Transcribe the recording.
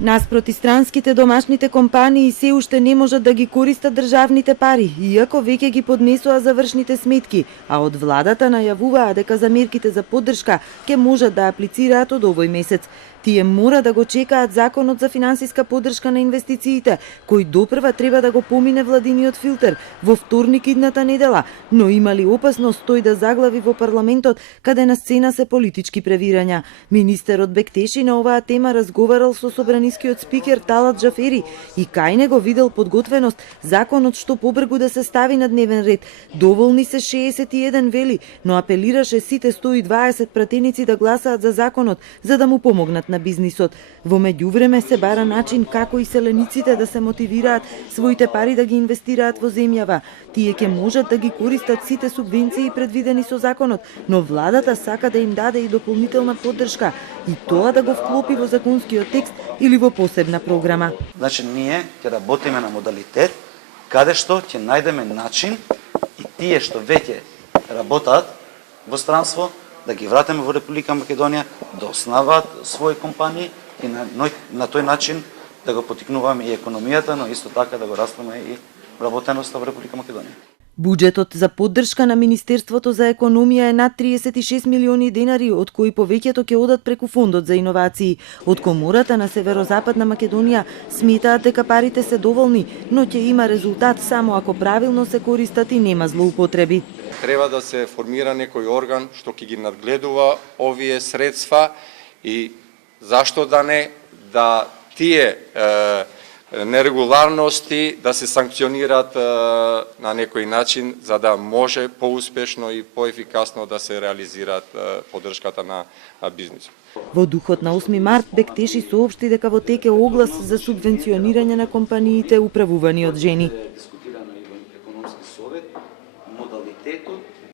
Наспроти странските домашните компании се уште не можат да ги користат државните пари, иако веќе ги поднесоа завршните сметки, а од владата најавуваа дека за мерките за поддршка ќе можат да аплицираат од овој месец. Тие мора да го чекаат законот за финансиска поддршка на инвестициите, кој допрва треба да го помине владиниот филтер во вторник идната недела, но имали опасност тој да заглави во парламентот, каде на сцена се политички превирања. Министерот Бектеши на оваа тема разговарал со собранискиот спикер Талат Джафери и кај него видел подготвеност законот што побрзо да се стави на дневен ред. Доволни се 61 вели, но апелираше сите 120 пратеници да гласаат за законот за да му помогнат на бизнисот. Во меѓувреме се бара начин како и селениците да се мотивираат своите пари да ги инвестираат во земјава. Тие ќе можат да ги користат сите субвенции предвидени со законот, но владата сака да им даде и дополнителна поддршка и тоа да го вклопи во законскиот текст или во посебна програма. Значи ние ќе работиме на модалитет каде што ќе најдеме начин и тие што веќе работат во странство да ги вратиме во Република Македонија, да основаат своји компании и на тој начин да го потикнуваме и економијата, но исто така да го растаме и вработеноста во Република Македонија. Буџетот за поддршка на Министерството за економија е над 36 милиони денари, од кои повеќето ќе одат преку Фондот за иновации. Од Комората на Северозападна Македонија сметаат дека парите се доволни, но ќе има резултат само ако правилно се користат и нема злоупотреби. Треба да се формира некој орган што ќе ги надгледува овие средства и зашто да не да тие нерегуларности да се санкционираат на некој начин за да може поуспешно и поефикасно да се реализираат поддршката на бизнисот. Во духот на 8 март Бектеши соопшти дека во тек е оглас за субвенционирање на компаниите управувани од жени.